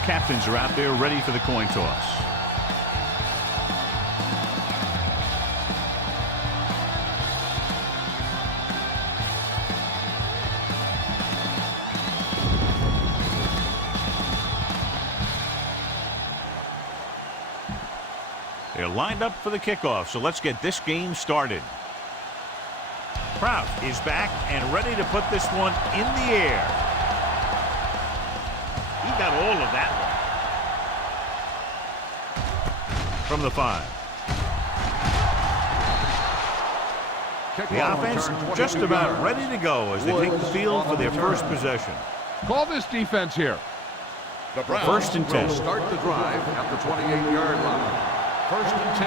the captains are out there ready for the coin toss. They're lined up for the kickoff, so let's get this game started. Kraut is back and ready to put this one in the air. He got all of that one. From the 5. The offense just about ready to go as they take the field for their first possession. Call this defense here. The Browns First and 10. will start the drive at the 28-yard line. First and 10.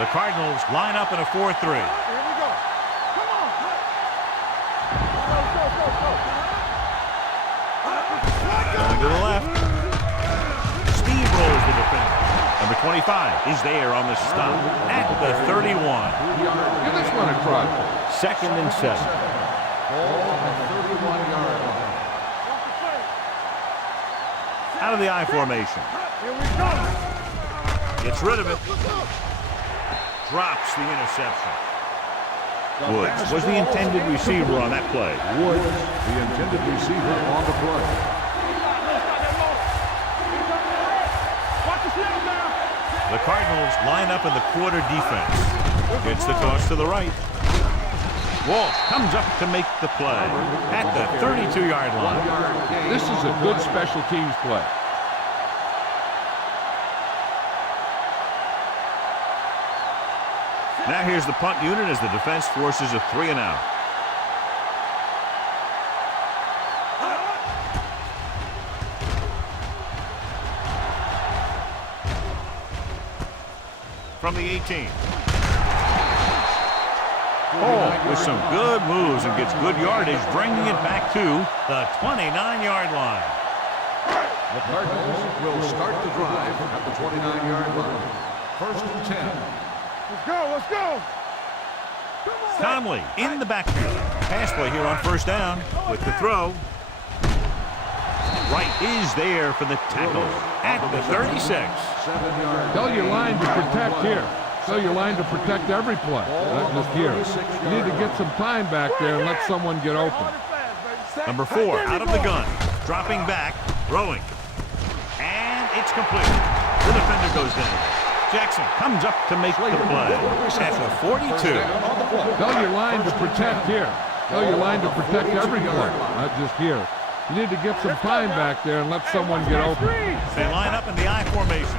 The Cardinals line up in a 4-3. Here we go. Come on. Go. Going to the left. Steamrolls the defender. Number 25 is there on the stop at the 31. Give this one a try. 2nd and 7. Ball at the 31-yard line. Out of the I formation. Here we go. Gets rid of it. Drops the interception. Woods was the intended receiver on that play. Woods, the intended receiver on the play. The Cardinals line up in the quarter defense. Gets the toss to the right. Walsh comes up to make the play at the 32-yard line. This is a good special teams play. Now here's the punt unit as the defense forces a 3-and-out. From the 18. Hall with some good moves and gets good yardage, bringing it back to the 29-yard line. The Cardinals will start the drive at the 29-yard line. First and 10. Let's go. Conley in the backfield. Pass play here on first down with the throw. Wright is there for the tackle at the 36. 7-yard. Tell your line to protect here. Tell your line to protect every play, not just here. You need to get some time back there and let someone get open. Number 4 out of the gun. Dropping back. Throwing. And it's complete. The defender goes down. Jackson comes up to make the play at the 42. Tell your line to protect here. Tell your line to protect every play, not just here. You need to get some time back there and let someone get open. They line up in the I formation.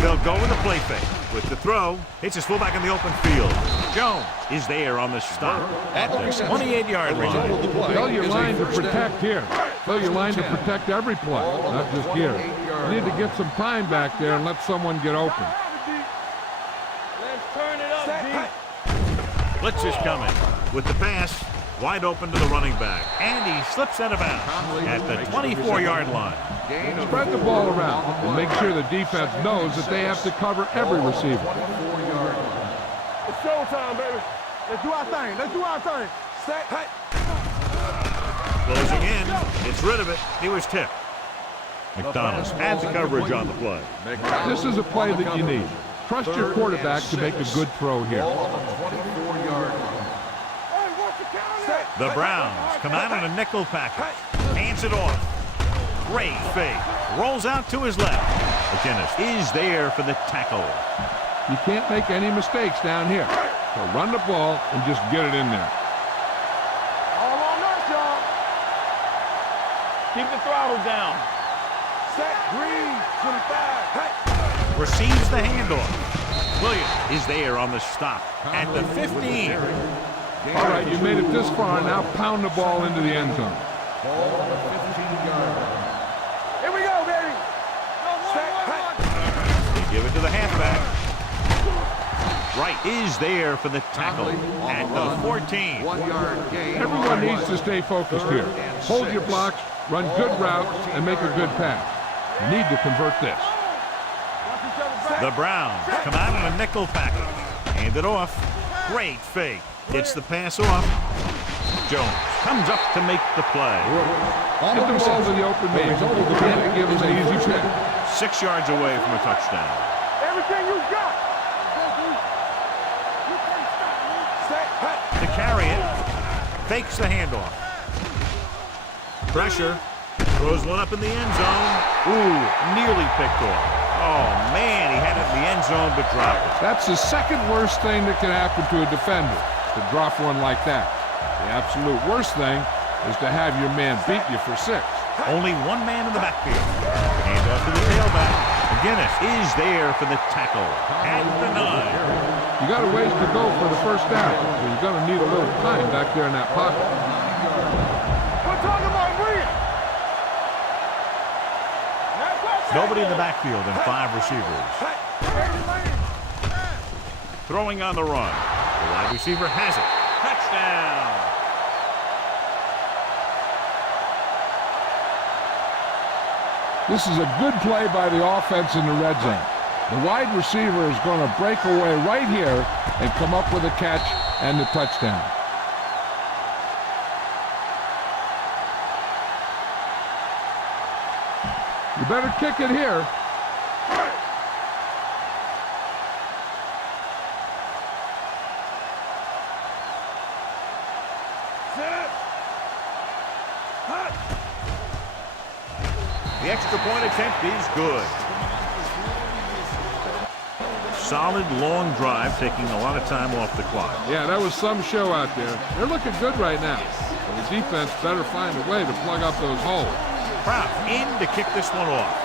They'll go with a play fake. With the throw, hits his fullback in the open field. Jones is there on the stop at the 28-yard line. Tell your line to protect here. Tell your line to protect every play, not just here. You need to get some time back there and let someone get open. Blitz is coming with the pass wide open to the running back, and he slips out of bounds at the 24-yard line. Spread the ball around and make sure the defense knows that they have to cover every receiver. It's showtime, baby. Let's do our thing. Let's do our thing. Set. Hey. Closing in, gets rid of it. He was tipped. McDonald has the coverage on the play. This is a play that you need. Trust your quarterback to make a good throw here. The Browns come out in a nickel package. Hands it off. Great fake. Rolls out to his left. McGinnis is there for the tackle. You can't make any mistakes down here. So run the ball and just get it in there. All on us, y'all. Keep the throttle down. Set. Green. 25. Hey. Receives the handoff. Williams is there on the stop at the 15. All right, you made it this far. Now pound the ball into the end zone. Ball at the 15-yard line. Here we go, baby. They give it to the halfback. Wright is there for the tackle at the 14. 1-yard gain. Everyone needs to stay focused here. Hold your blocks, run good routes, and make a good pass. You need to convert this. The Browns come out in a nickel package. Hand it off. Great fake. Gets the pass off. Jones comes up to make the play. Get the ball to the open man. Can't give us an easy pick. 6 yards away from a touchdown. Everything you got. To carry it, fakes the handoff. Pressure, throws one up in the end zone. Ooh, nearly picked off. Oh, man, he had it in the end zone but dropped it. That's the second worst thing that can happen to a defender, to drop one like that. The absolute worst thing is to have your man beat you for 6. Only one man in the backfield. Handoff to the tailback. McGinnis is there for the tackle at the 9. You got a ways to go for the first down, so you're going to need a little time back there in that pocket. We're talking about Green. Nobody in the backfield and 5 receivers. Throwing on the run. The wide receiver has it. Touchdown. This is a good play by the offense in the red zone. The wide receiver is going to break away right here and come up with a catch and the touchdown. You better kick it here. The extra point attempt is good. Solid long drive, taking a lot of time off the clock. Yeah, that was some show out there. They're looking good right now. But the defense better find a way to plug up those holes. Proud in to kick this one off.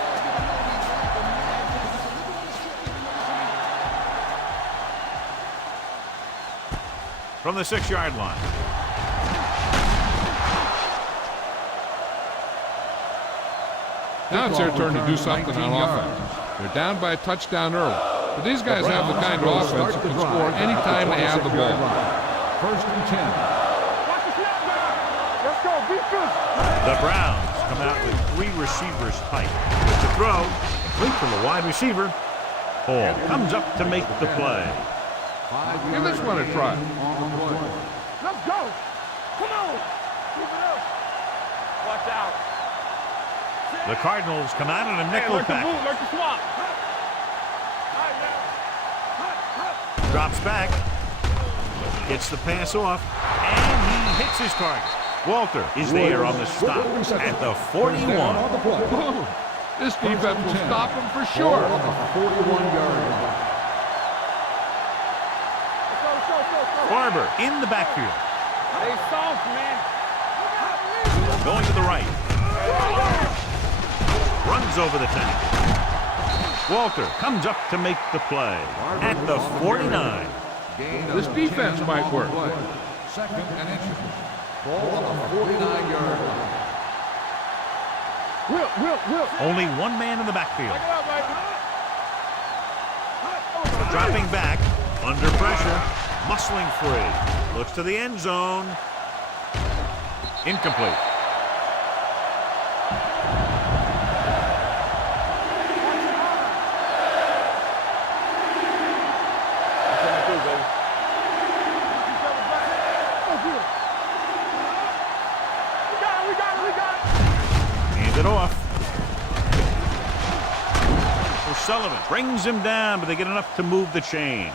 From the 6-yard line. Now it's their turn to do something on offense. They're down by a touchdown early. But these guys have the kind of offense that can score any time they have the ball. First and 10. Let's go, defense. The Browns come out with 3 receivers tight. With the throw, complete from the wide receiver. Hall comes up to make the play. Give this one a try. Let's go. Come on. Keep it up. Watch out. The Cardinals come out in a nickel Like the package. boot, like the swap. Drops back. Gets the pass off. And he hits his target. Walter is there on the stop at the 41. This defense will stop him for sure. 41-yard line. Barber in the backfield. They soft, man. Going to the right. Runs over the tackle. Walter comes up to make the play at the 49. This defense might work. Second and inches. Ball on the 49-yard line. Whip. Only one man in the backfield. Back it up, baby. Dropping back, under pressure, muscling free. Looks to the end zone. Incomplete. Hand it off. O'Sullivan brings him down, but they get enough to move the chains.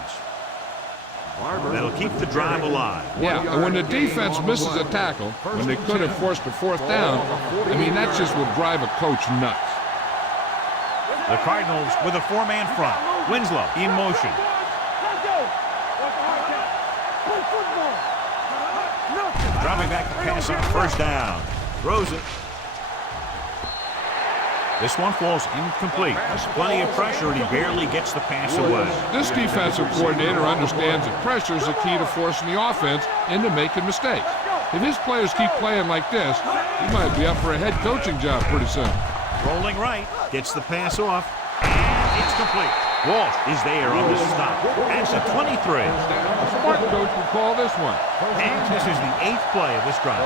That'll keep the drive alive. Yeah, and when the defense misses a tackle, when they could have forced a 4th down, I mean, that just would drive a coach nuts. The Cardinals with a 4-man front. Winslow in motion. Dropping back to pass on 1st down. Throws it. This one falls incomplete. There's plenty of pressure, and he barely gets the pass away. This defensive coordinator understands that pressure is the key to forcing the offense into making mistakes. If his players keep playing like this, he might be up for a head coaching job pretty soon. Rolling right, gets the pass off, and it's complete. Walsh is there on the stop at the 23. A smart coach would call this one. And this is the 8th play of this drive.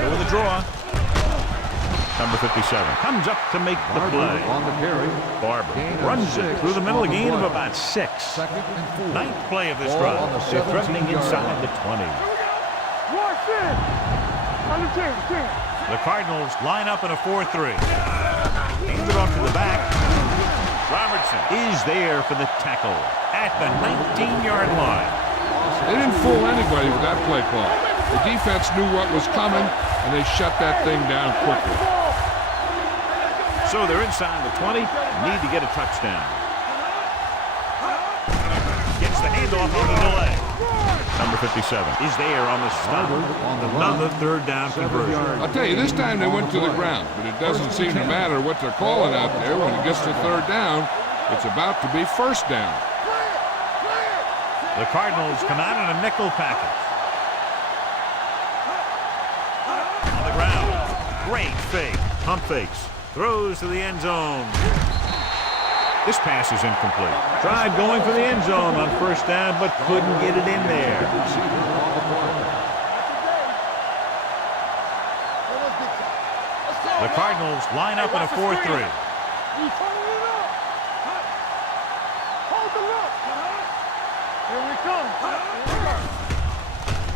Go with the draw. Number 57 comes up to make the play. On the carry. Barber Gain of runs it 6 through the middle, a on the gain of play. about 6. Second and 4. Ninth play of this Ball on drive. the They're threatening 17-yard inside line. the 20. Watch it. Under 10. The Cardinals line up in a 4-3. Hands it off to the back. Robertson is there for the tackle at the 19-yard line. They didn't fool anybody with that play call. The defense knew what was coming, and they shut that thing down quickly. So they're inside the 20, need to get a touchdown. Gets the handoff on the delay. Number 57 is there on the stop. Another third down conversion. I'll tell you, this time they went to the ground, but it doesn't seem to matter what they're calling out there. When it gets to third down, it's about to be first down. The Cardinals come out in a nickel package. On the ground, great fake, pump fakes, throws to the end zone. This pass is incomplete. Tried going for the end zone on first down, but couldn't get it in there. The Cardinals line up in a 4-3.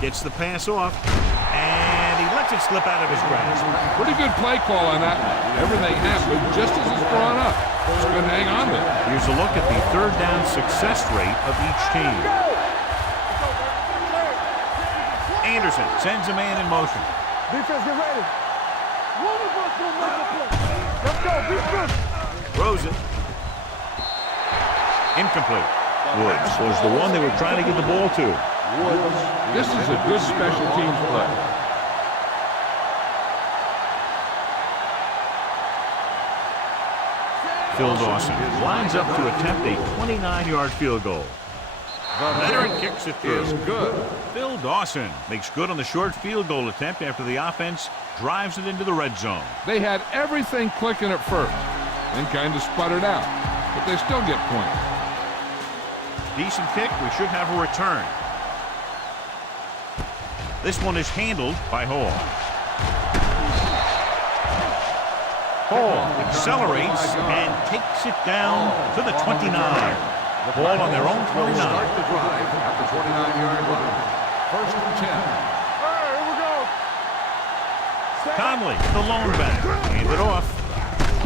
Gets the pass off, and he lets it slip out of his grasp. Pretty good play call on that one. Everything happened just as it's drawn up. Just couldn't hang on to it. Here's a look at the third down success rate of each team. Anderson sends a man in motion. Defense, get ready. One of us will make a play. Let's go, defense. Throws it. Incomplete. Woods was the one they were trying to get the ball to. This is a good special teams play. Phil Dawson lines up to attempt a 29-yard field goal. Leonard kicks it through. Good. Phil Dawson makes good on the short field goal attempt after the offense drives it into the red zone. They had everything clicking at first, then kind of sputtered out, but they still get points. Decent kick. We should have a return. This one is handled by Hall. Hall accelerates and takes it down to the 29. Ball on their own 29. Start the drive at the 29-yard line. First and 10. Here we go. Conley, the lone back, hands it off.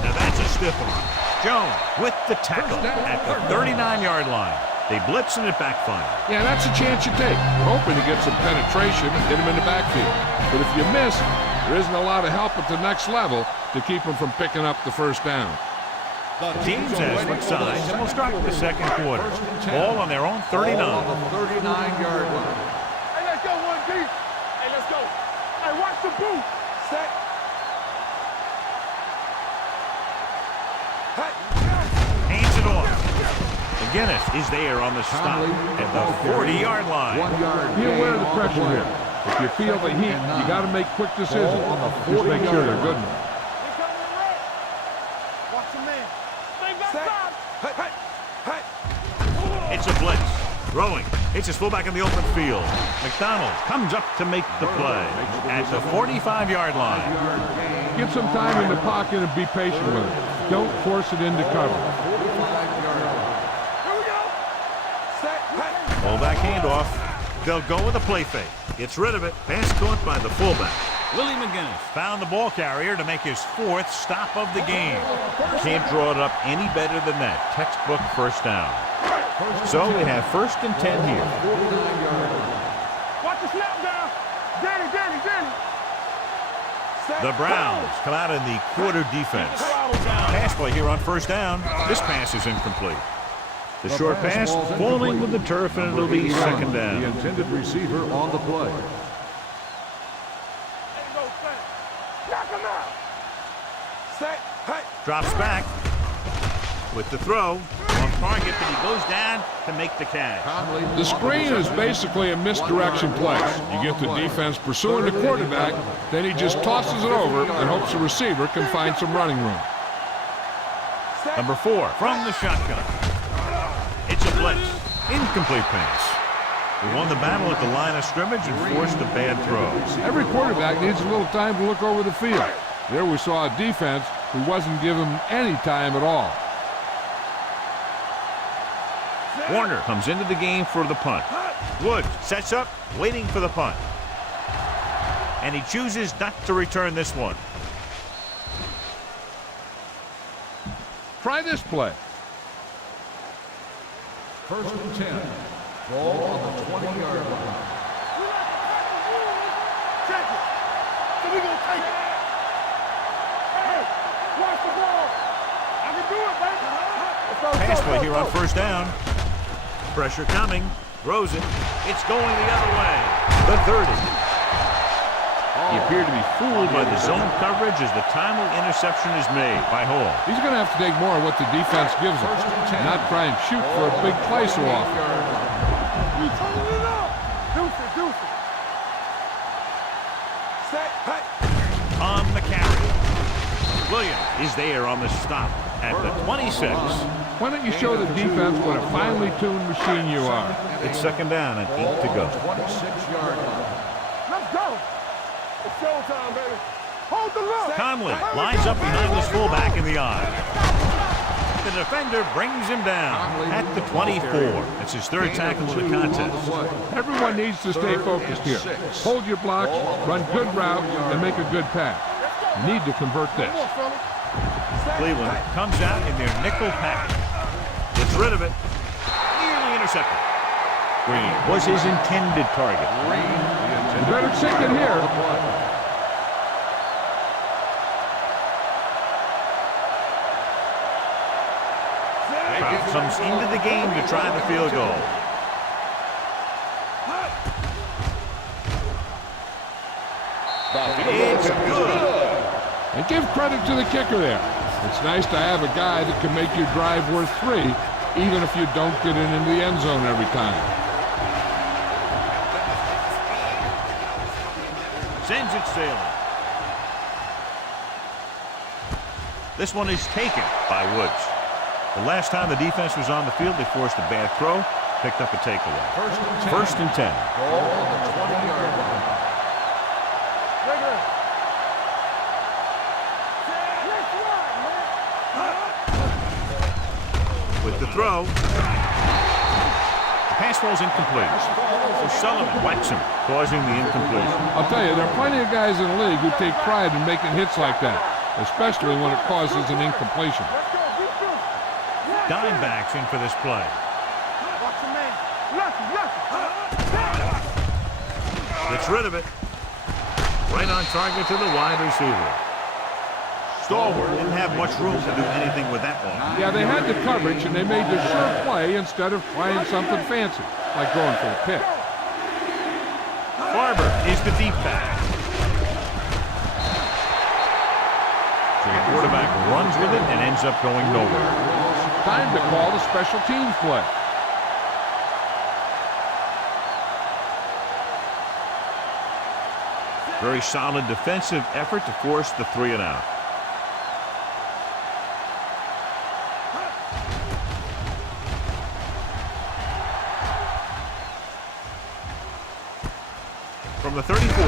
Now that's a stiff one. Jones with the tackle at the 39-yard line. They blitz and it backfires. Yeah, that's a chance you take. You're hoping to get some penetration and get them in the backfield. But if you miss, there isn't a lot of help at the next level to keep them from picking up the first down. The teams have switched sides and will start the second quarter. Ball on their own 39. On the 39-yard line. Hey, let's go, 1D. Hey, let's go. Hey, watch the boot. Set. Hands it off. McGinnis is there on the stop at the 40-yard line. 1 yard. Be aware of the pressure here. If you feel the heat, you got to make quick decisions. Just make sure they're good enough. Watch the man. Set. It's a blitz. Throwing. It's his fullback in the open field. McDonald comes up to make the play at the 45-yard line. Get some time in the pocket and be patient with it. Don't force it into cover. Fullback handoff. They'll go with a play fake. Gets rid of it. Pass caught by the fullback. Willie McGinnis found the ball carrier to make his 4th stop of the game. Can't draw it up any better than that. Textbook first down. So we have first and 10 here. Watch the snap down. Danny. Set. The Browns come out in the quarter defense. Pass play here on first down. This pass is incomplete. The short pass falling with the turf, and it'll be second down. The intended receiver on the play. Knock him out. Set. Hey. Drops back with the throw. On target, but he goes down to make the catch. The screen is basically a misdirection play. You get the defense pursuing the quarterback, then he just tosses it over and hopes the receiver can find some running room. Number 4 from the shotgun. It's a blitz. Incomplete pass. We won the battle at the line of scrimmage and forced a bad throw. Every quarterback needs a little time to look over the field. There we saw a defense who wasn't given any time at all. Warner comes into the game for the punt. Woods sets up, waiting for the punt. And he chooses not to return this one. Try this play. First and 10. Ball on the 20-yard line. Check it. So we gonna take it. Hey, watch the ball. I can do it, baby. Pass play here on first down. Pressure coming. Throws it. It's going the other way. The 30. He appeared to be fooled by the zone coverage as the timely interception is made by Hall. He's going to have to take more of what the defense gives him, and not try and shoot for a big play so often. We turning it up. Deuce it. Set. Hey. On the carry. Williams is there on the stop at the 26. Why don't you show the defense what a finely tuned machine you are? It's second down and 8 to go. 26-yard line. Let's go. It's showtime, baby. Hold the look. Conley lines up behind his fullback in the eye. The defender brings him down at the 24. It's his third tackle of the contest. Everyone needs to stay focused here. Hold your blocks, run good routes, and make a good pass. You need to convert this. Cleveland comes out in their nickel package. Gets rid of it. Nearly intercepted. Green was his intended target. You better sink it here. Comes into the game to try the field goal. It's good. And give credit to the kicker there. It's nice to have a guy that can make your drive worth 3, even if you don't get it into the end zone every time. Sends it sailing. This one is taken by Woods. The last time the defense was on the field, they forced a bad throw, picked up a takeaway. First and 10. Ball on the 20-yard line. With the throw. The pass falls incomplete. So Sullivan whacks him, causing the incompletion. I'll tell you, there are plenty of guys in the league who take pride in making hits like that, especially when it causes an incompletion. Dimebacks in for this play. Gets rid of it. Right on target to the wide receiver. Stalwart didn't have much room to do anything with that one. Yeah, they had the coverage, and they made the sure play instead of trying something fancy, like going for a pick. Barber is the deep back. So the quarterback runs with it and ends up going nowhere. Time to call the special teams play. Very solid defensive effort to force the 3 and out. From the 34.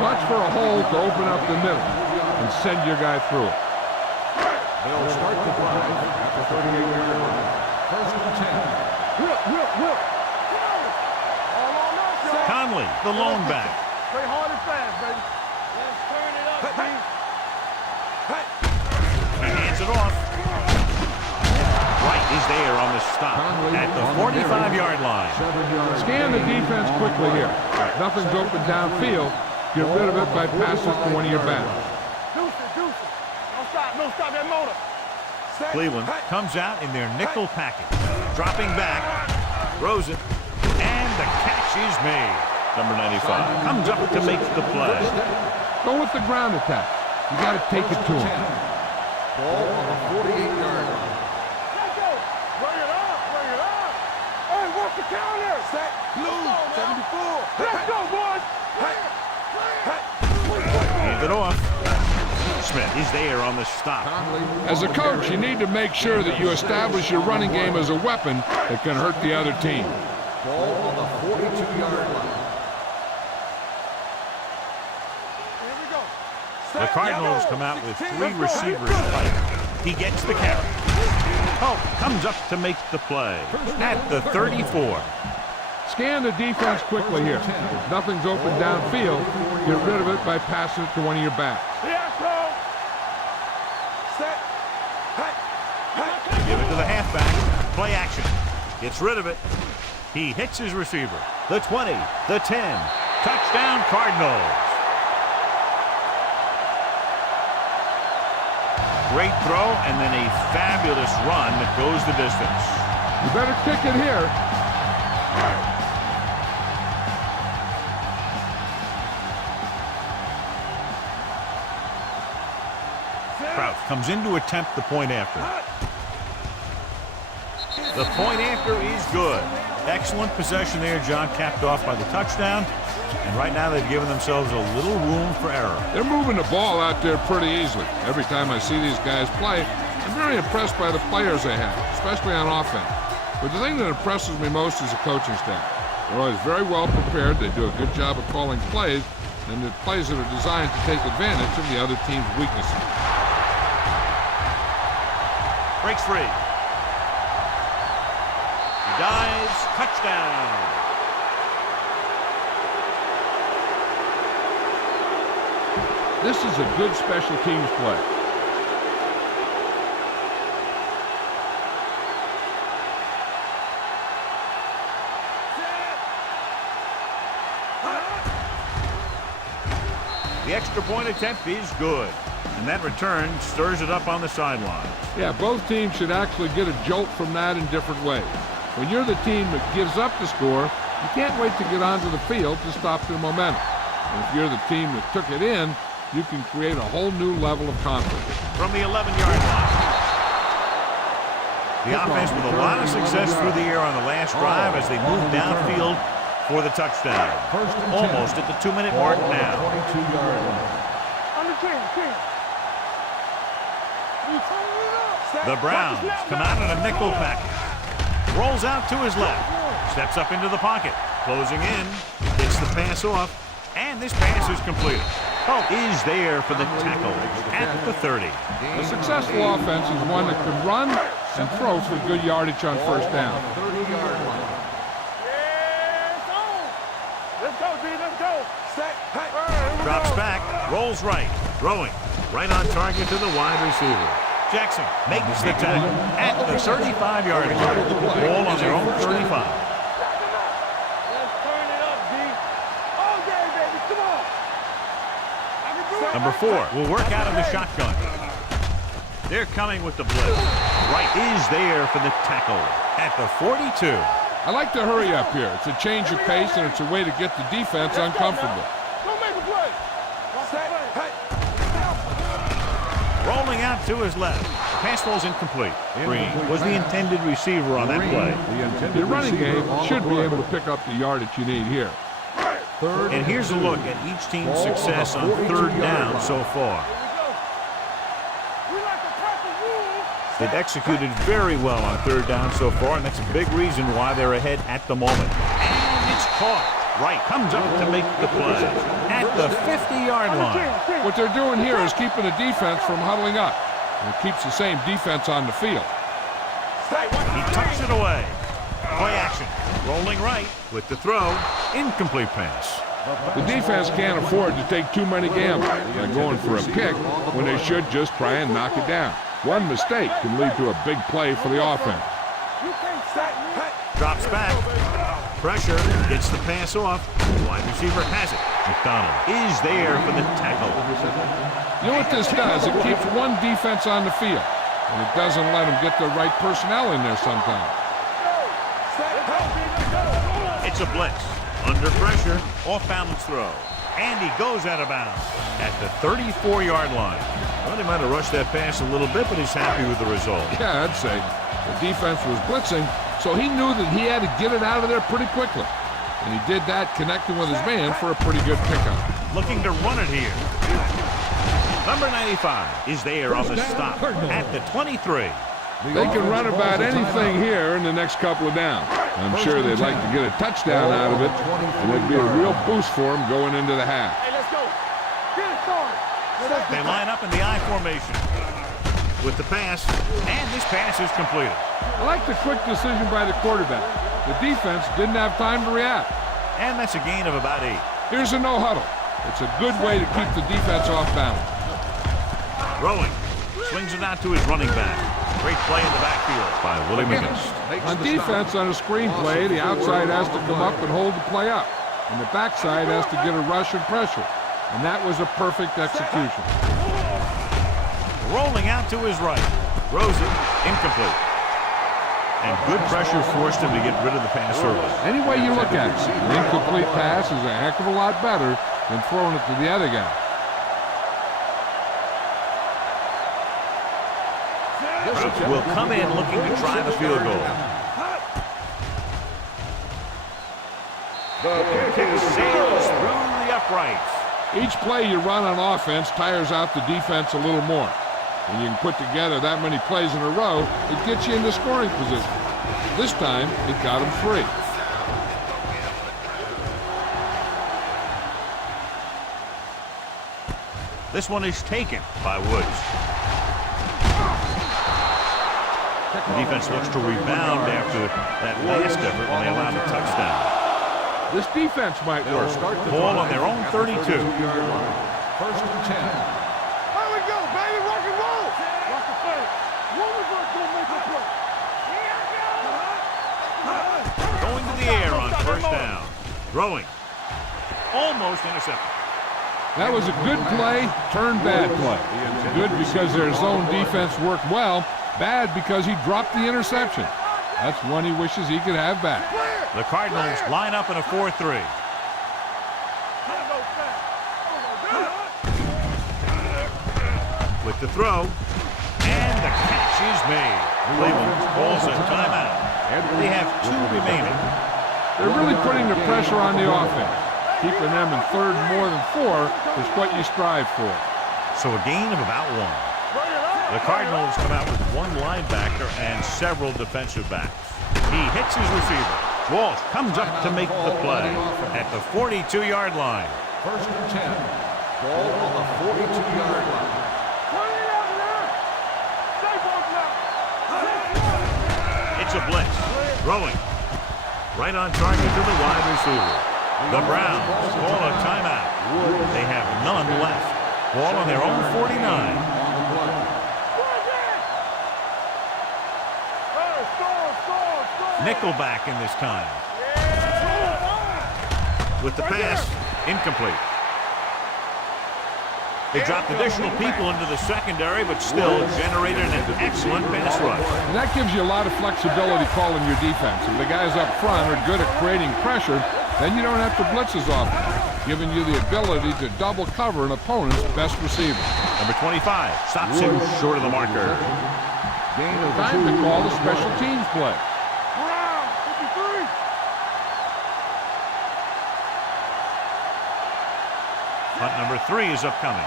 Watch for a hole to open up the middle and send your guy through it. They'll start the drive at the 38-yard line. First and 10. Conley, the lone back. Play hard and fast, baby. Let's turn it up, baby. He hands it off. Wright is there on the stop at the 45-yard line. Scan the defense quickly here. If nothing's open downfield, get rid of it by passing to one of your backs. Deuce it. Don't stop that motor. Cleveland comes out in their nickel package. Dropping back, throws it, and the catch is made. Number 95 comes up to make the play. Go with the ground attack. You got to take it to him. Ball on the 48-yard line. Bring it up. Hey, work the counter. Set. Blue. 74. Let's go, boys. Hand it off. Smith is there on the stop. As a coach, you need to make sure that you establish your running game as a weapon that can hurt the other team. Ball on the 42-yard line. The Cardinals come out with 3 receivers fighting. He gets the carry. Hope comes up to make the play at the 34. Scan the defense quickly here. If nothing's open downfield, get rid of it by passing it to one of your backs. Give it to the halfback. Play action. Gets rid of it. He hits his receiver. The 20, the 10. Touchdown Cardinals. Great throw and then a fabulous run that goes the distance. You better kick it here. Kraut comes in to attempt the point after. The point after is good. Excellent possession there, John, capped off by the touchdown. And right now they've given themselves a little room for error. They're moving the ball out there pretty easily. Every time I see these guys play, I'm very impressed by the players they have, especially on offense. But the thing that impresses me most is the coaching staff. They're always very well prepared. They do a good job of calling plays, and the plays that are designed to take advantage of the other team's weaknesses. Breaks free. He dives. Touchdown. This is a good special teams play. The extra point attempt is good. And that return stirs it up on the sideline. Yeah, both teams should actually get a jolt from that in different ways. When you're the team that gives up the score, you can't wait to get onto the field to stop their momentum. And if you're the team that took it in, you can create a whole new level of confidence. From the 11-yard line. The offense with a lot of success through the air on the last drive as they move downfield for the touchdown. Almost at the 2-minute mark now. The Browns come out in a nickel package. Rolls out to his left. Steps up into the pocket. Closing in. Gets the pass off. And this pass is completed. Hope is there for the tackle at the 30. A successful offense is one that can run and throw for good yardage on first down. 30-yard line. Let's go, D. Let's go. Drops back. Rolls right. Throwing. Right on target to the wide receiver. Jackson makes the tackle at the 35-yard line. Ball on their own 35. Number 4 will work out of the shotgun. They're coming with the blitz. Wright is there for the tackle at the 42. I like to hurry up here. It's a change of pace, and it's a way to get the defense uncomfortable. Don't make a play. Rolling out to his left. The pass ball's incomplete. Green was the intended receiver on that play. Your running game should be able to pick up the yardage you need here. And here's a look at each team's success on third down so far. They've executed very well on third down so far, and that's a big reason why they're ahead at the moment. And it's caught. Wright comes up to make the play at the 50-yard line. What they're doing here is keeping the defense from huddling up. And it keeps the same defense on the field. He tucks it away. Play action. Rolling right with the throw. Incomplete pass. The defense can't afford to take too many gambles. They're going for a pick when they should just try and knock it down. One mistake can lead to a big play for the offense. Drops back. Pressure. Gets the pass off. Wide receiver has it. McDonald is there for the tackle. You know what this does? It keeps one defense on the field. And it doesn't let them get the right personnel in there sometimes. It's a blitz. Under pressure. Off-balance throw. And he goes out of bounds at the 34-yard line. Well, they might have rushed that pass a little bit, but he's happy with the result. Yeah, I'd say. The defense was blitzing, so he knew that he had to get it out of there pretty quickly. And he did that connecting with his man for a pretty good pickup. Looking to run it here. Number 95 is there on the stop at the 23. They can run about anything here in the next couple of downs. I'm sure they'd like to get a touchdown out of it, and it'd be a real boost for them going into the half. Hey, let's go. Get it started. They line up in the I formation. With the pass, and this pass is completed. I like the quick decision by the quarterback. The defense didn't have time to react. And that's a gain of about 8. Here's a no huddle. It's a good way to keep the defense off balance. Throwing. Swings it out to his running back. Great play in the backfield by Willie McGinnis. On defense, on a screen play, the outside has to come up and hold the play up. And the backside has to get a rush and pressure. And that was a perfect execution. Rolling out to his right. Throws it. Incomplete. And good pressure forced him to get rid of the pass early. Any way you look at it, an incomplete pass is a heck of a lot better than throwing it to the other guy. Will come in looking to try the field goal. The kick sails through the uprights. Each play you run on offense tires out the defense a little more. When you can put together that many plays in a row, it gets you into scoring position. This time, it got him free. This one is taken by Woods. The defense looks to rebound after that last effort when they allowed a touchdown. This defense might work. Ball on their own 32. First and 10. Here we go, baby. Rock and roll. Rock the play. Woolworth's going to make a play. Going to the air on first down. Throwing. Almost intercepted. That was a good play, turned bad play. Good because their zone defense worked well. Bad because he dropped the interception. That's one he wishes he could have back. The Cardinals line up in a 4-3. With the throw, and the catch is made. Cleveland calls a timeout. They have 2 remaining. They're really putting the pressure on the offense. Keeping them in third and more than 4 is what you strive for. So a gain of about 1. The Cardinals come out with 1 linebacker and several defensive backs. He hits his receiver. Walsh comes up to make the play at the 42-yard line. First and 10. Ball on the 42-yard line. It's a blitz. Throwing. Right on target to the wide receiver. The Browns call a timeout. They have none left. Ball on their own 49. Nickelback in this time. With the pass, incomplete. They dropped additional people into the secondary, but still generated an excellent pass rush. And that gives you a lot of flexibility calling your defense. If the guys up front are good at creating pressure, then you don't have to blitz as often, giving you the ability to double cover an opponent's best receiver. Number 25 stops him short of the marker. Time to call the special teams play. Punt number 3 is upcoming.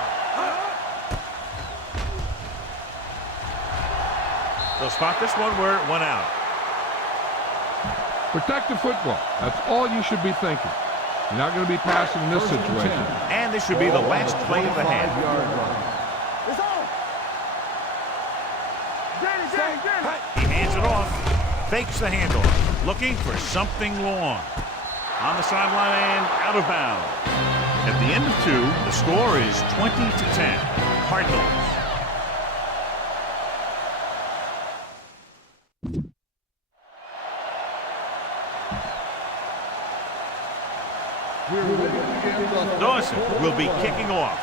They'll spot this one where it went out. Protect the football. That's all you should be thinking. You're not going to be passing in this situation. And this should be the last play of the half. It's on. Danny. He hands it off. Fakes the handoff. Looking for something long. On the sideline and out of bounds. At the end of 2, the score is 20-10. Cardinals. Dawson will be kicking off.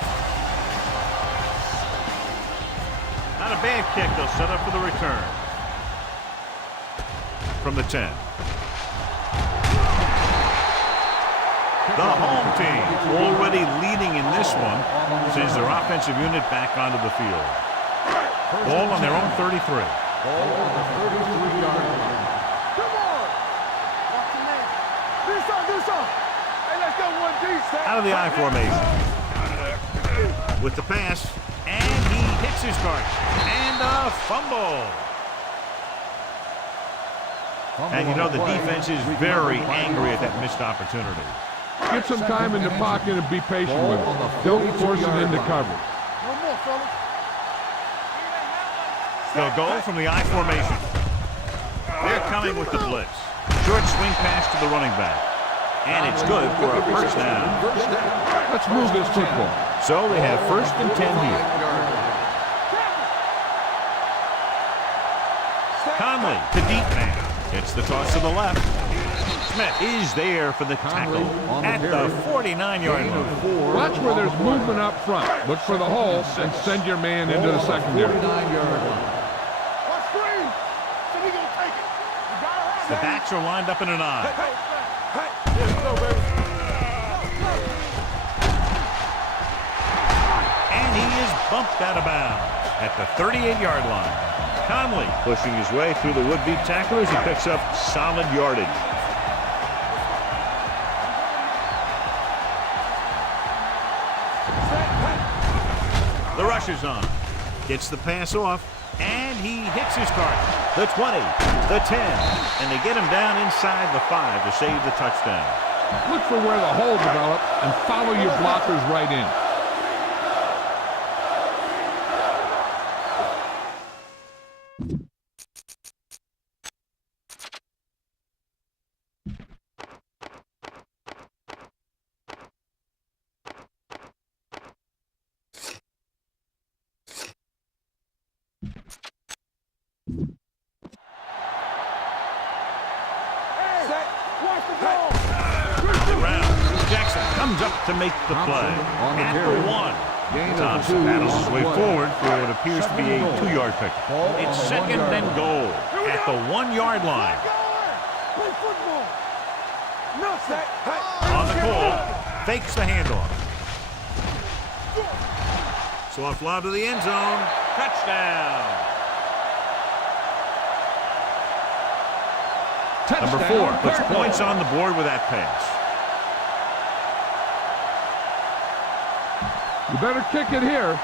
Not a bad kick. They'll set up for the return. From the 10. The home team already leading in this one sends their offensive unit back onto the field. Ball on their own 33. Ball on the 33-yard line. Come on. Do something. Hey, let's go 1D. Out of the I formation. With the pass, and he hits his target. And a fumble. And you know the defense is very angry at that missed opportunity. Get some time in the pocket and be patient with it. Don't force it into coverage. fellas. They'll go from the I formation. They're coming with the blitz. Short swing pass to the running back. And it's good for a first down. Let's move this football. So they have first and 10 here. Conley to deep man. It's the toss to the left. Smith is there for the tackle at the 49-yard line. Watch where there's movement up front. Look for the hole and send your man into the secondary. The backs are lined up in an I. And he is bumped out of bounds at the 38-yard line. Conley pushing his way through the would-be tacklers. He picks up solid yardage. The rush is on. Gets the pass off, and he hits his target. The 20, the 10, and they get him down inside the 5 to save the touchdown. Look for where the hole developed and follow your blockers right in. Jackson comes up to make the play. At the 1. Thompson battles his way forward for what appears to be a 2-yard pick. It's second and goal at the 1-yard line. On the call, fakes the handoff. Soft lob to the end zone. Touchdown. Number 4 puts points on the board with that pass. You better kick it here.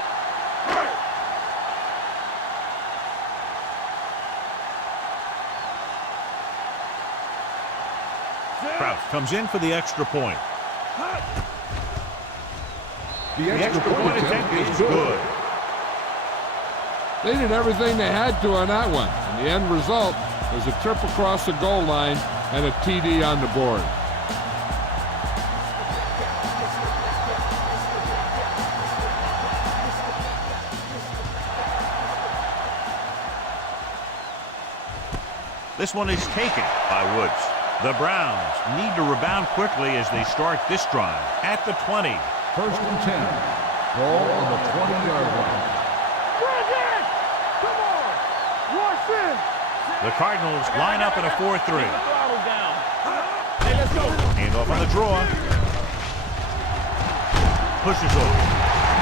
Crouch comes in for the extra point. The extra point attempt is good. They did everything they had to on that one. And the end result was a trip across the goal line and a TD on the board. This one is taken by Woods. The Browns need to rebound quickly as they start this drive at the 20. First and 10. Ball on the 20-yard line. Come on! Rush in! The Cardinals line up in a 4-3. Hey, let's go! Hand off on the draw. Pushes over.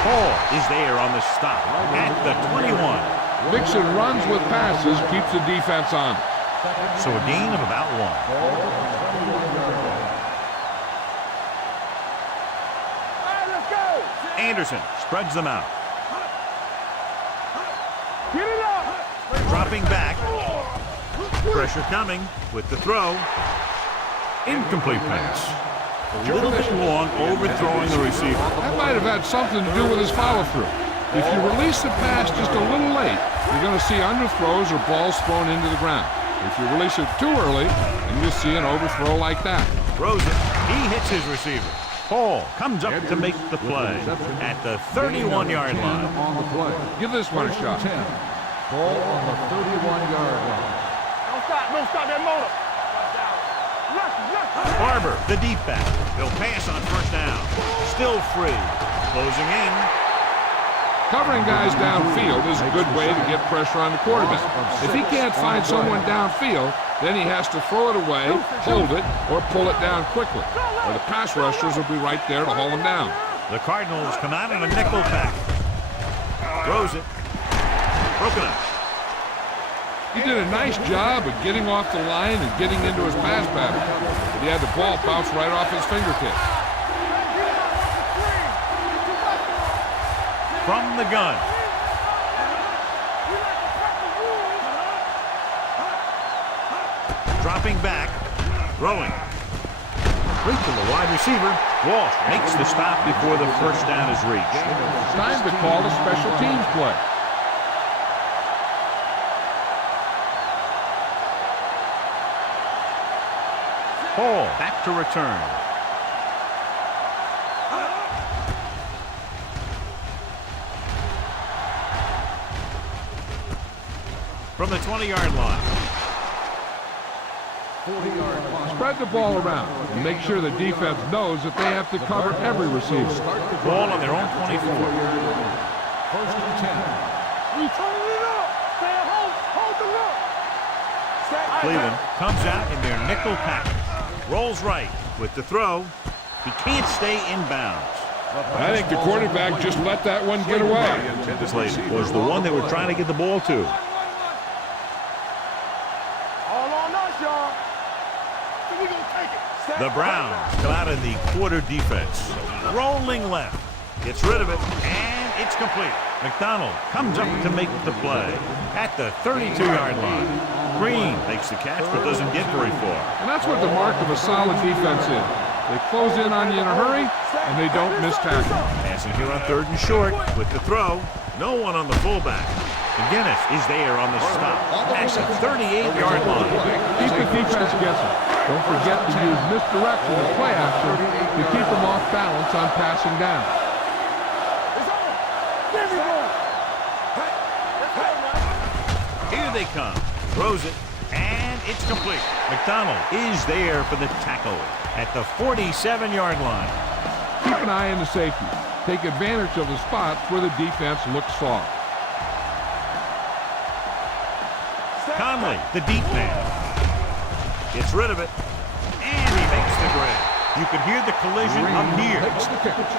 Hall is there on the stop at the 21. Mixing runs with passes keeps the defense on. So a gain of about 1. Hey, let's go! Anderson spreads them out. Get it up! Dropping back. Pressure coming with the throw. Incomplete pass. A little bit long, overthrowing the receiver. That might have had something to do with his follow-through. If you release the pass just a little late, you're going to see underthrows or balls thrown into the ground. If you release it too early, then you see an overthrow like that. Throws it. He hits his receiver. Hall comes up to make the play at the 31-yard line. On the play. Give this one a shot. 10. Ball on the 31-yard line. Don't stop that motor! Barber, the deep back. He'll pass on first down. Still free. Closing in. Covering guys downfield is a good way to get pressure on the quarterback. If he can't find someone downfield, then he has to throw it away, hold it, or pull it down quickly. Or the pass rushers will be right there to haul him down. The Cardinals come out in a nickel pack. Throws it. Broken up. He did a nice job of getting off the line and getting into his pass pattern. But he had the ball bounce right off his fingertips. From the gun. Dropping back. Throwing. complete to the wide receiver. Walsh makes the stop before the first down is reached. Time to call a special teams play. Hall back to return. From the 20-yard line. 40-yard line. Spread the ball around and make sure the defense knows that they have to cover every receiver. Ball on their own 24. First and 10. We turning it up. Stay at home. Hold the look. Cleveland comes out in their nickel package. Rolls right with the throw. He can't stay in bounds. I think the quarterback just let that one get away. Slater was the one they were trying to get the ball to. All on us, y'all. So we gonna take it. The Browns come out in the quarter defense. Rolling left. Gets rid of it, and it's complete. McDonald comes up to make the play at the 32-yard line. Green makes the catch but doesn't get very far. And that's what the mark of a solid defense is. They close in on you in a hurry, and they don't miss tackle. Passing here on 3rd and short with the throw. No one on the fullback. McGinnis is there on the stop at the 38-yard line. Keep the defense guessing. Don't forget to use misdirection and play action to keep them off balance on passing down. Here they come. Throws it, and it's complete. McDonald is there for the tackle at the 47-yard line. Keep an eye on the safety. Take advantage of the spots where the defense looks soft. Conley, the deep man, gets rid of it, and he makes the grab. You could hear the collision up here.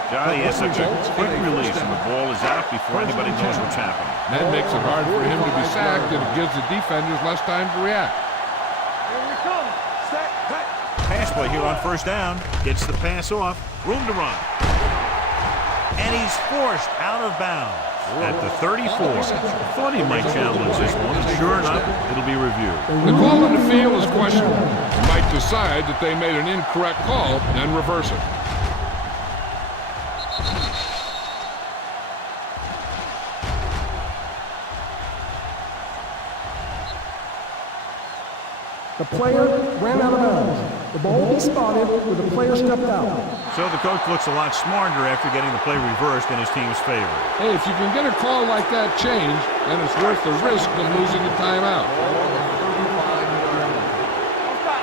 Johnny has such a quick release, and the ball is out before anybody knows what's happening. That makes it hard for him to be sacked, and it gives the defenders less time to react. Here we come. Pass play here on 1st down. Gets the pass off. Room to run. And he's forced out of bounds at the 34. Thought he might challenge this one. Sure enough, it'll be reviewed. The call on the field is questionable. You might decide that they made an incorrect call and reverse it. The player ran out of bounds. The ball will be spotted where the player stepped out. So the coach looks a lot smarter after getting the play reversed in his team's favor. Hey, if you can get a call like that changed, then it's worth the risk of losing a timeout.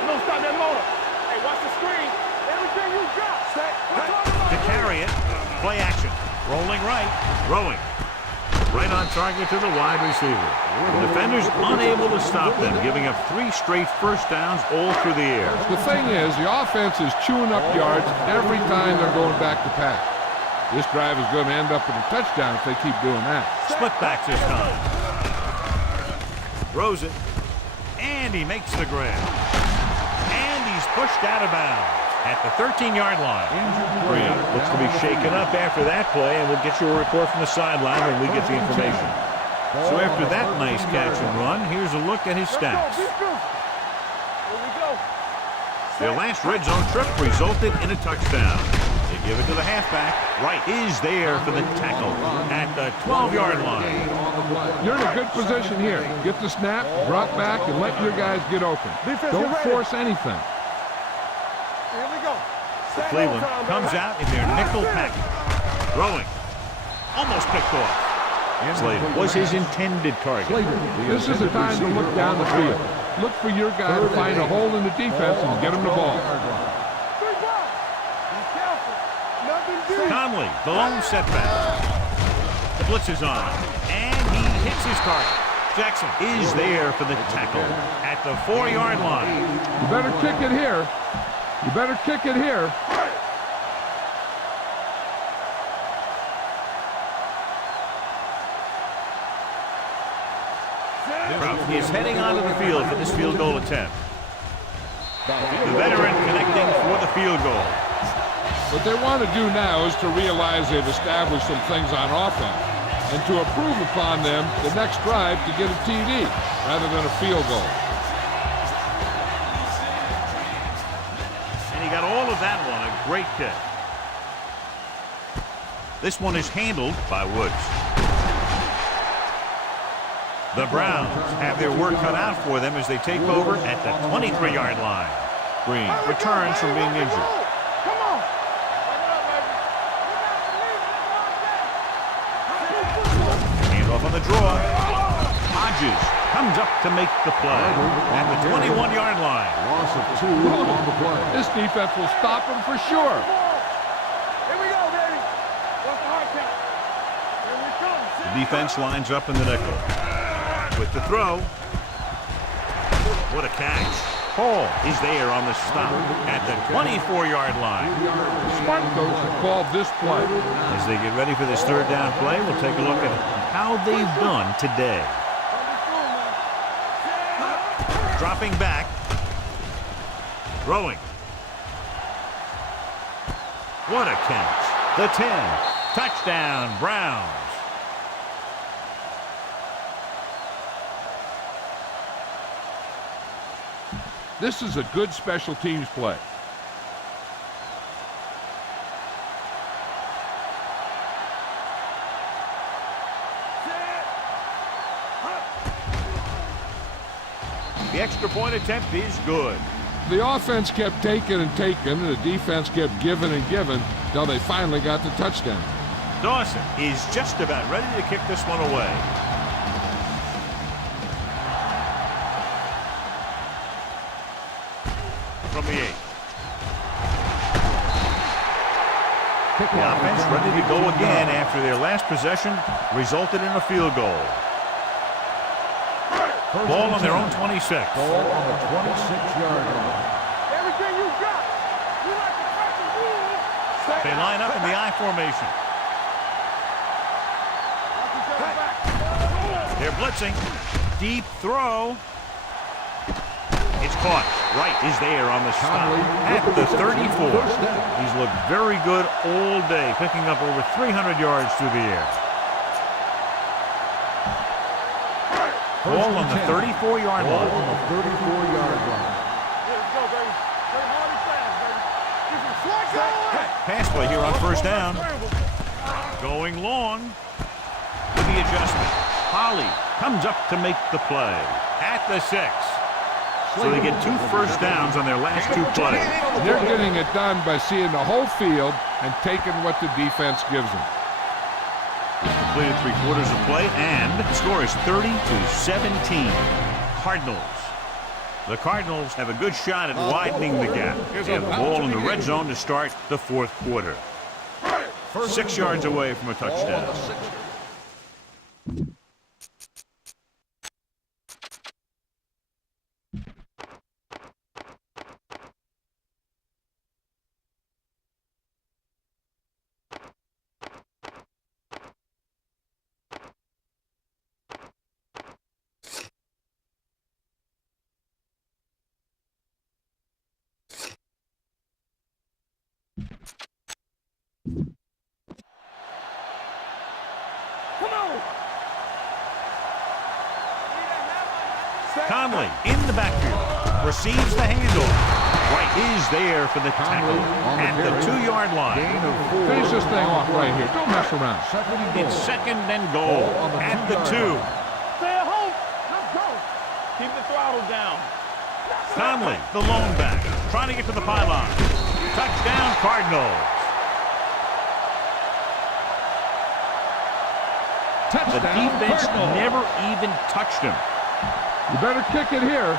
Don't stop that motor. Hey, watch the screen. Everything you got. To carry it, play action. Rolling right, throwing. Right on target to the wide receiver. The defenders unable to stop them, giving up 3 straight first downs all through the air. The thing is, the offense is chewing up yards every time they're going back to pass. This drive is going to end up with a touchdown if they keep doing that. Split back this time. Throws it, and he makes the grab. And he's pushed out of bounds at the 13-yard line. Green looks to be shaken up after that play, and we'll get you a report from the sideline when we get the information. So after that nice catch and run, here's a look at his stats. Their last red zone trip resulted in a touchdown. They give it to the halfback. Wright is there for the tackle at the 12-yard line. You're in a good position here. Get the snap, drop back, and let your guys get open. Don't force anything. Here we go. Cleveland comes out in their nickel package. Throwing. Almost picked off. Slater was his intended target. This is the time to look down the field. Look for your guy to find a hole in the defense and get him the ball. Conley, the lone setback. The blitz is on, and he hits his target. Jackson is there for the tackle at the 4-yard line. You better kick it here. You better kick it here. He is heading onto the field for this field goal attempt. The veteran connecting for the field goal. What they want to do now is to realize they've established some things on offense and to improve upon them the next drive to get a TD rather than a field goal. And he got all of of that one, a great kick. This one is handled by Woods. The Browns have their work cut out for them as they take over at the 23-yard line. Green returns from being injured. Come on. Hand off on the draw. Hodges comes up to make the play at the 21-yard line. Loss of 2 on the play. This defense will stop him for sure. Here we go, baby. What's the hard count? Here we come. The defense lines up in the nickel. With the throw. What a catch. Hall is there on the stop at the 24-yard line. Smart coach called this play. As they get ready for this third down play, we'll take a look at how they've done today. Dropping back. Throwing. What a catch. The 10. Touchdown, Browns. This is a good special teams play. The extra point attempt is good. The offense kept taking and taking, and the defense kept giving and giving until they finally got the touchdown. Dawson is just about ready to kick this one away. From the 8. The offense ready to go again after their last possession resulted in a field goal. Ball on their own 26. Ball on the 26-yard line. Everything you got. We like to fight the rules. They line up in the I formation. They're blitzing. Deep throw. It's caught. Wright is there on the stop at the 34. He's looked very good all day, picking up over 300 yards through the air. Ball on the 34-yard line. Ball on the 34-yard line. Let's go, baby. Play hard and fast, baby. This is swag. Pass play here on first down. Going long. With the adjustment. Holly comes up to make the play at the 6. So they get 2 first downs on their last 2 plays. They're getting it done by seeing the whole field and taking what the defense gives them. Completed 3/4 of play, and the score is 30-17. Cardinals. The Cardinals have a good shot at widening the gap. They have the ball in the red zone to start the 4th quarter. 6 yards away from a touchdown. Come on. Conley in the backfield. Receives the handoff. Wright is there for the tackle at the 2-yard line. Gain of 4. Finish this thing off right here. Don't mess around. Second and goal. It's 2nd and goal at the 2. Stay at home. Let's go. Keep the throttle down. Conley, the lone back, trying to get to the pylon. Touchdown, Cardinals. The defense never even touched him. You better kick it here.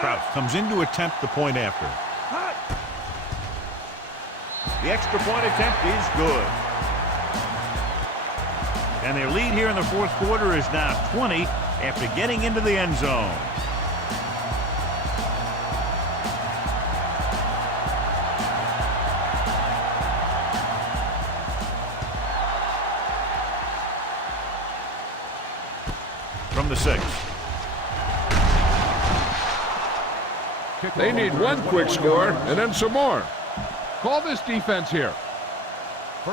Kraus comes in to attempt the point after. The extra point attempt is good. And their lead here in the 4th quarter is now 20 after getting into the end zone. From the 6. They need one quick score and then some more. Call this defense here.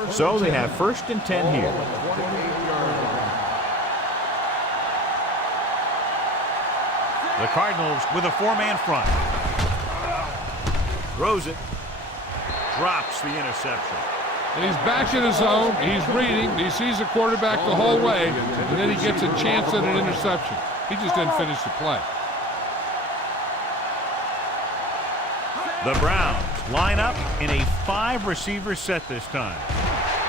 So they have 1st and 10 here. The Cardinals with a 4-man front. Throws it. Drops the interception. And he's back in his zone. He's reading. He sees the quarterback the whole way. And then he gets a chance at an interception. He just didn't finish the play. The Browns line up in a 5-receiver set this time.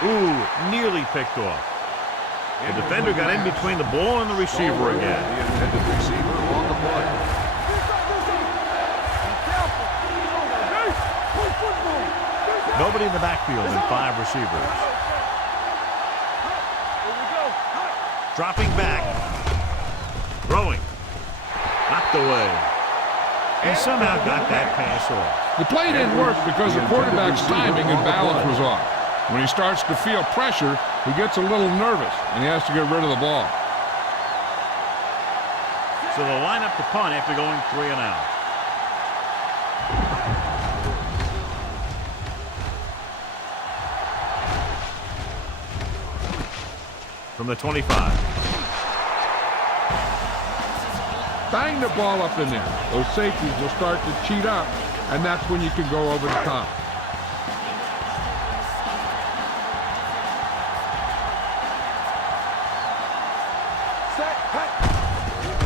Ooh, nearly picked off. The defender got in between the ball and the receiver again. The intended receiver on the play. Nobody in the backfield in 5 receivers. Dropping back. Throwing. Knocked away. He somehow got that pass off. The play didn't work because the quarterback's timing and balance was off. When he starts to feel pressure, he gets a little nervous, and he has to get rid of the ball. So they'll line up the punt after going 3 and out. From the 25. Bang the ball up in there. Those safeties will start to cheat up, and that's when you can go over the top.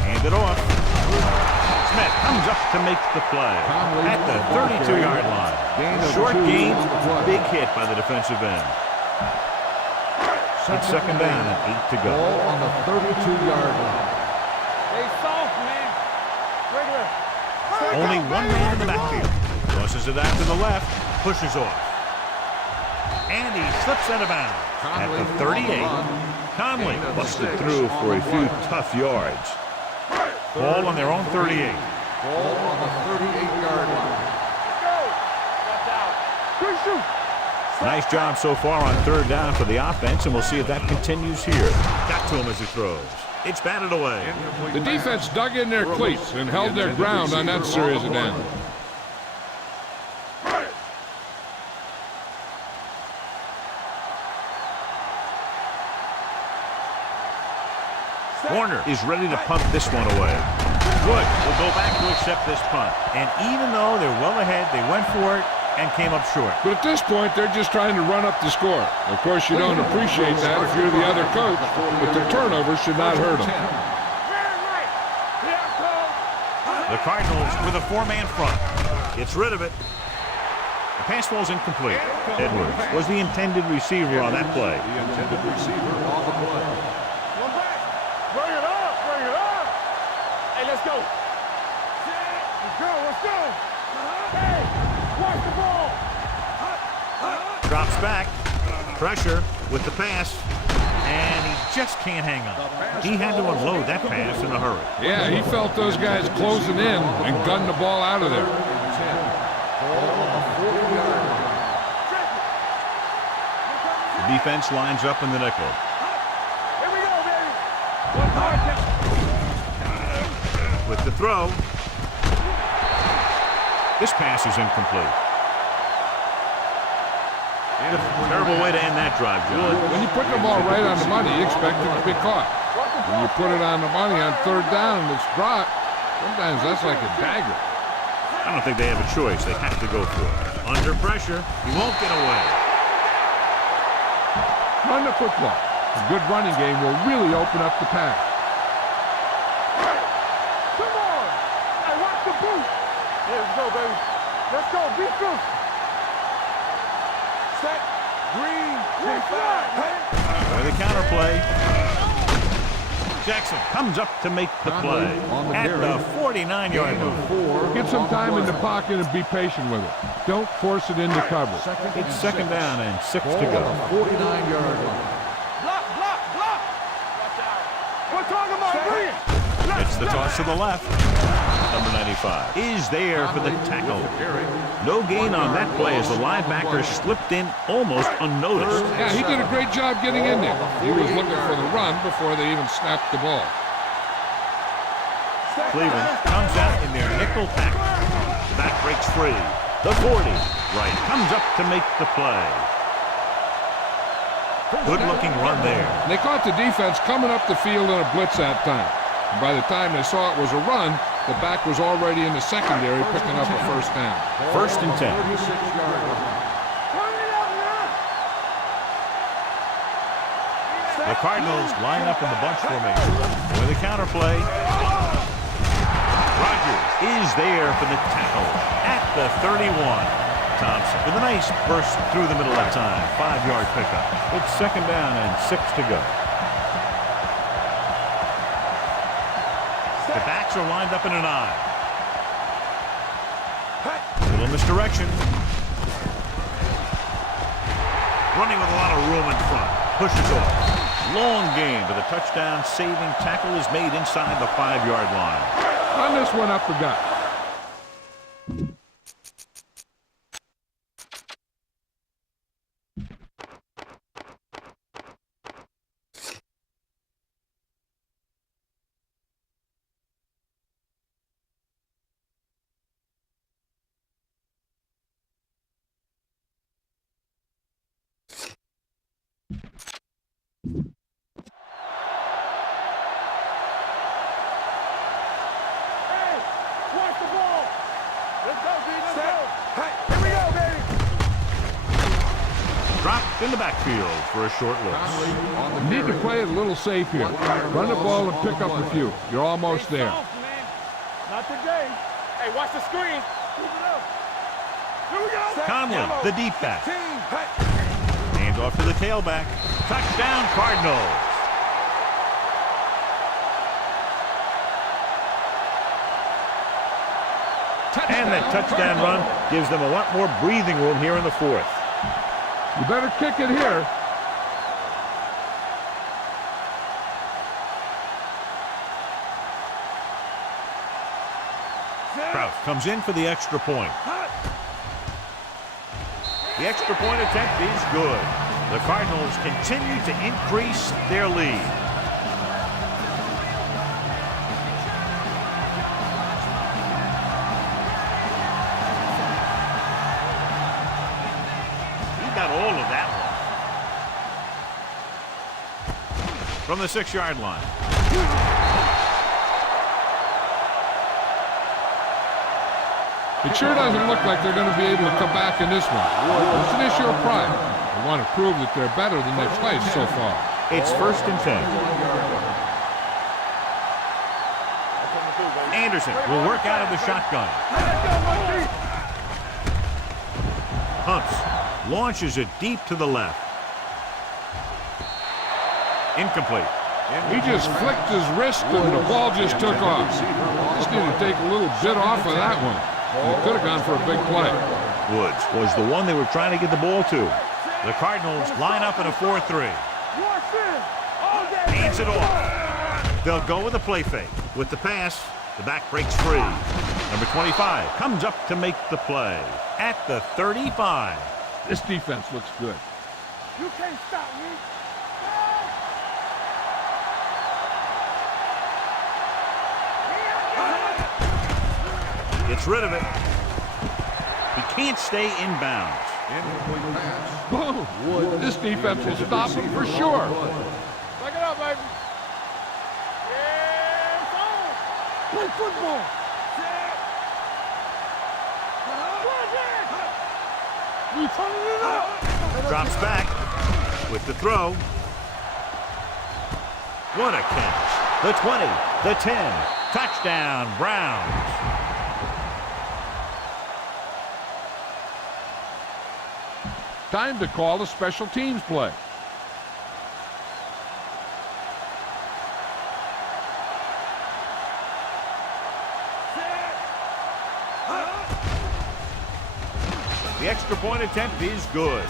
Hand it off. Smith comes up to make the play at the 32-yard line. Short gain, big hit by the defensive end. It's second down and 8 to go. Ball on the 32-yard line. Stay soft, man. Regular. Only one man in the backfield. Tosses it out to the left, pushes off. And he slips out of bounds at the 38. Conley busted through for a few tough yards. Ball on their own 38. Ball on the 38-yard line. Good shoot. Nice job so far on 3rd down for the offense, and we'll see if that continues here. Got to him as he throws. It's batted away. The defense dug in their cleats and held their ground on that series of downs. Warner is ready to punt this one away. Good. Will go back to accept this punt. And even though they're well ahead, they went for it and came up short. But at this point, they're just trying to run up the score. Of course, you don't appreciate that if you're the other coach, but the turnover should not hurt them. The Cardinals with a 4-man front. Gets rid of it. The pass ball's incomplete. Edwards was the intended receiver on that play. The intended receiver on the play. Bring it up. Bring it up. Hey, let's go. Let's go. Let's go. Hey, watch the ball. Drops back. Pressure with the pass. And he just can't hang on. He had to unload that pass in a hurry. Yeah, he felt those guys closing in and gunned the ball out of there. The defense lines up in the nickel. Here we go, baby. One hard down. With the throw. This pass is incomplete. Terrible way to end that drive, John. When you put the ball right on the money, you expect it to be caught. When you put it on the money on 3rd down and it's dropped, sometimes that's like a dagger. I don't think they have a choice. They have to go for it. Under pressure, he won't get away. Run the football. A good running game will really open up the pass. Come on. Hey, watch the boot. Yeah, let's go, baby. Let's go. Be true. Set. Green. Or the counter play. Jackson comes up to make the play at the 49-yard line. Get some time in the pocket and be patient with it. Don't force it into cover. It's second down and 6 to go. 49-yard line. Block. Watch out. We're talking about green. It's the toss to the left. Number 95 is there for the tackle. No gain on that play as the linebacker slipped in almost unnoticed. Yeah, he did a great job getting in there. He was looking for the run before they even snapped the ball. Cleveland comes out in their nickel tackle. The back breaks free. The 40 right comes up to make the play. Good-looking run there. They caught the defense coming up the field in a blitz that time. And by the time they saw it was a run, The back was already in the secondary picking up a first down. First and 10. 36-yard line. The Cardinals line up in the bunch formation. With a counter play. Rodgers is there for the tackle at the 31. Thompson with a nice burst through the middle that time. 5-yard pickup. It's second down and 6 to go. The backs are lined up in an I. A little misdirection. Running with a lot of room in front. Pushes off. Long game, but the touchdown-saving tackle is made inside the 5-yard line. Run this one up the gut. Dropped in the backfield for a short loss. You need to play it a little safe here. Run the ball and pick up a few. You're almost there. Not today. Hey, watch the screen. Keep it up. Here we go. Conley, the deep back. Hand off to the tailback. Touchdown, Cardinals. And that touchdown run gives them a lot more breathing room here in the fourth. You better kick it here. Kraus comes in for the extra point. The extra point attempt is good. The Cardinals continue to increase their lead. Got all of that one. From the 6-yard line. It sure doesn't look like they're going to be able to come back in this one. It's an issue of pride. They want to prove that they're better than they've played so far. It's first and 10. Anderson will work out of the shotgun. Hunts launches it deep to the left. Incomplete. He just flicked his wrist and the ball just took off. Just need to take a little bit off of that one. He could have gone for a big play. Woods was the one they were trying to get the ball to. The Cardinals line up in a 4-3. Hands it off. They'll go with a play fake. With the pass, the back breaks free. Number 25 comes up to make the play at the 35. This defense looks good. You can't stop me. Gets rid of it. He can't stay in bounds. Incomplete pass. Whoa. This defense will stop him for sure. Back it up, baby. Yeah, it's on. Play football. You turning it up. Drops back with the throw. What a catch. The 20, the 10. Touchdown, Browns. Time to call a special teams play. The extra point attempt is good.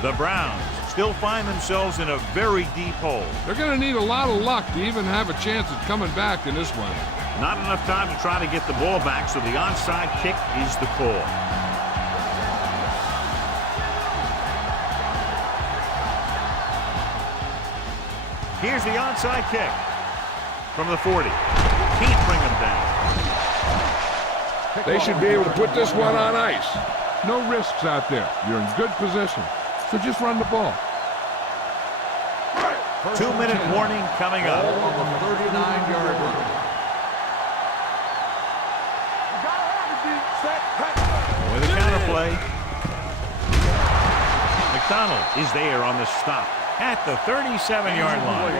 The Browns still find themselves in a very deep hole. They're going to need a lot of luck to even have a chance at coming back in this one. Not enough time to try to get the ball back, so the onside kick is the call. Here's the onside kick from the 40. Can't bring him down. They should be able to put this one on ice. No risks out there. You're in good position. So just run the ball. 2-minute warning coming up. On the 39-yard line. With the counter play. McDonald is there on the stop at the 37-yard line.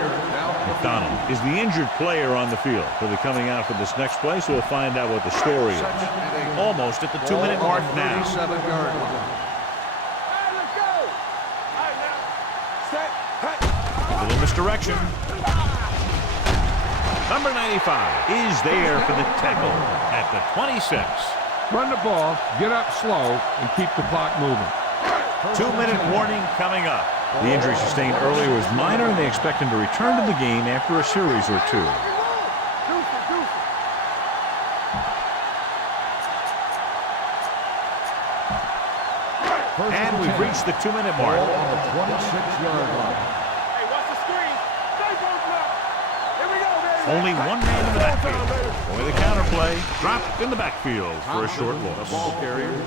McDonald is the injured player on the field. He'll be coming out for this next play, so we'll find out what the story is. Almost at the 2-minute mark now. 37-yard line. A little misdirection. Number 95 is there for the tackle at the 26. Run the ball, get up slow, and keep the clock moving. 2-minute warning coming up. The injury sustained earlier was minor, and they expect him to return to the game after a series or two. And we've reached the 2-minute mark. Ball on the 26-yard line. Hey, watch the screen. Stay both up. Here we go, baby. Only one man in the backfield. With a counter play, dropped in the backfield for a short loss.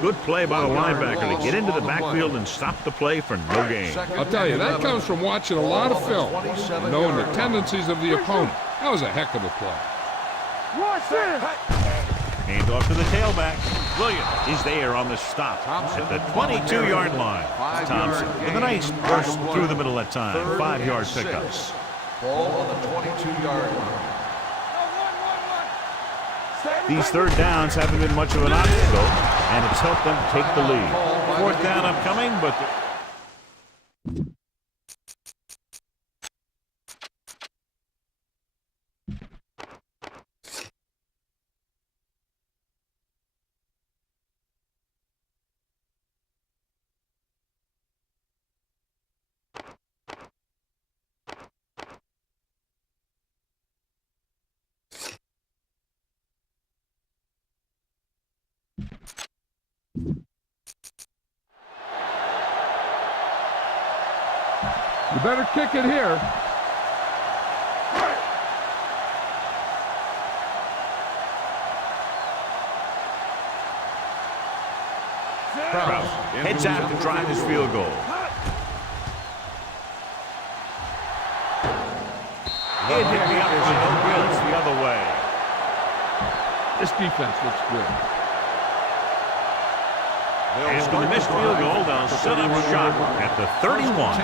Good play by the linebacker to get into the backfield and stop the play for no gain. I'll tell you, that comes from watching a lot of film and knowing the tendencies of the opponent. That was a heck of a play. Watch this. Hand off to the tailback. Williams is there on the stop at the 22-yard line. Thompson with a nice burst through the middle that time. 5-yard pickup. Ball on the 22-yard line. These third downs haven't been much of an obstacle, and it's helped them take the lead. Fourth down upcoming, but You better kick it here. Krause heads out to drive his field goal. It hit the upright, it's the other way. This defense looks good. After the missed field goal, they'll set up shot at the 31.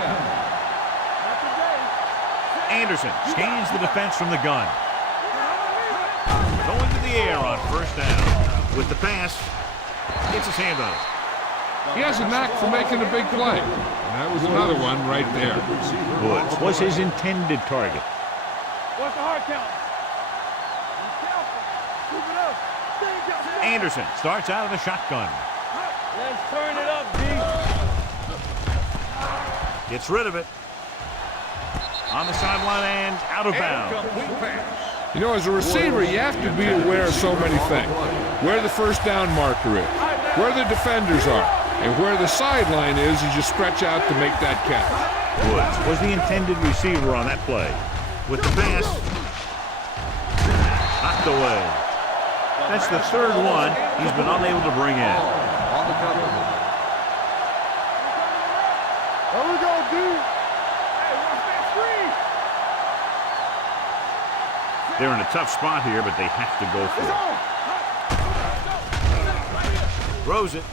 Anderson scans the defense from the gun. Going to the air on first down. With the pass, gets his hand on it. He has a knack for making a big play. And that was another one right there. Woods was his intended target. What's the hard count? Keep it up. Anderson starts out of the shotgun. Let's turn it up, D. Gets rid of it. On the sideline and out of bounds. You know, as a receiver, you have to be aware of so many things. Where the first down marker is, where the defenders are, and where the sideline is as you stretch out to make that catch. Woods was the intended receiver on that play. With the pass, knocked away. That's the third one he's been unable to bring in. On the cover. There we go, D. Hey, watch that screen. They're in a tough spot here, but they have to go for it. Throws it.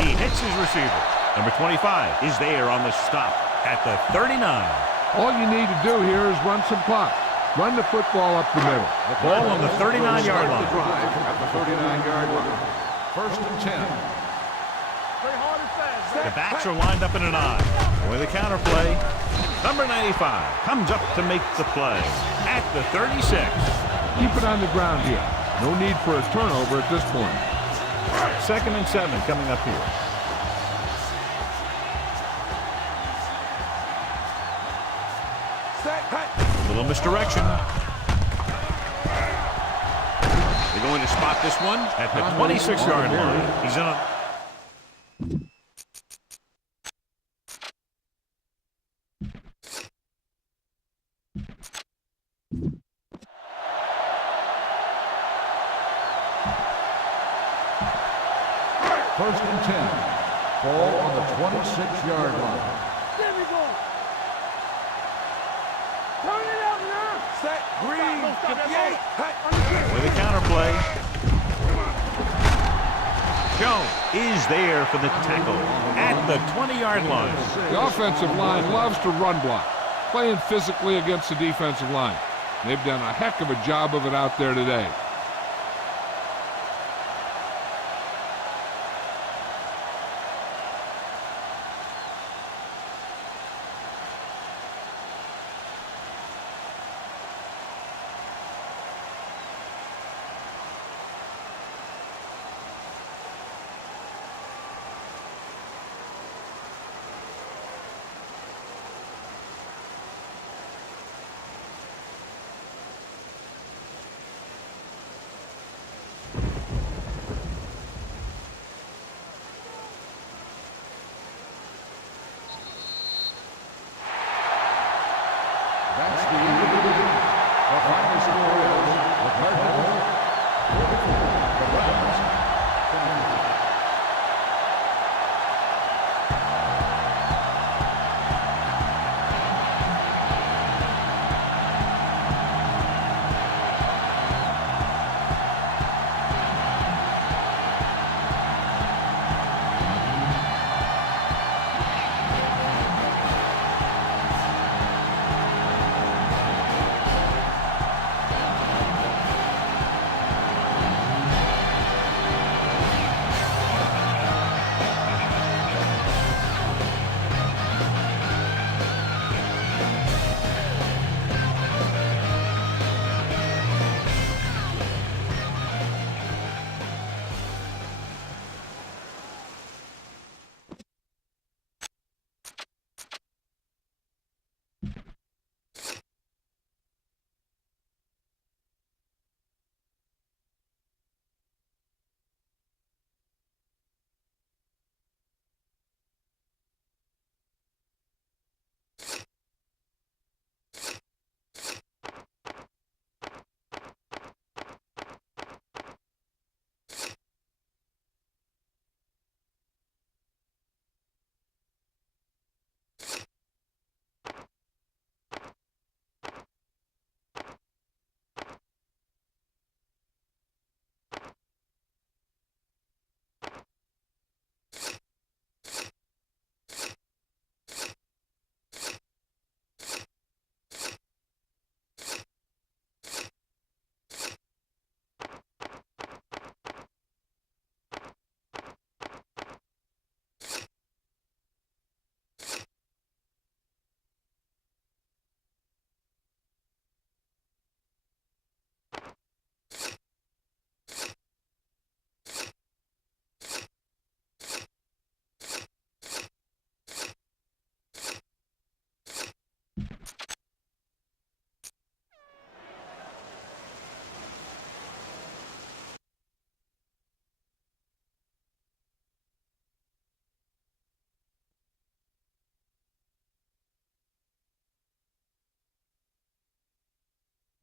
He hits his receiver. Number 25 is there on the stop at the 39. All you need to do here is run some clock. Run the football up the middle. Ball on the 39-yard line. Drive at the 39-yard line. First and 10. The backs are lined up in an I. With a counter play, number 95 comes up to make the play at the 36. Keep it on the ground here. No need for a turnover at this point. 2nd and 7 coming up here. Little misdirection. They're going to spot this one at the 26-yard line. He's in a... First and 10. Ball on the 26-yard line. There we go. Turn it up now. Set. Green. With a counter play. Jones is there for the tackle at the 20-yard line. The offensive line loves to run block, playing physically against the defensive line. They've done a heck of a job of it out there today. That's the end of the game. The final score is the Cardinals 44, the Browns 20.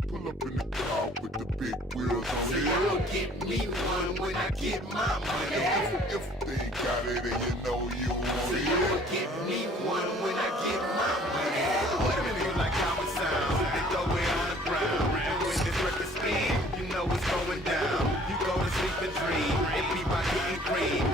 Pull up in the car with the big wheels on it. You'll get me one when I get my money. If they got it and you know you want it. You'll get me one when I get my money. Wait a minute, like how it sounds. They throw it on the ground. And when this record spin, you know it's going down. You go to sleep and dream. And be by getting green.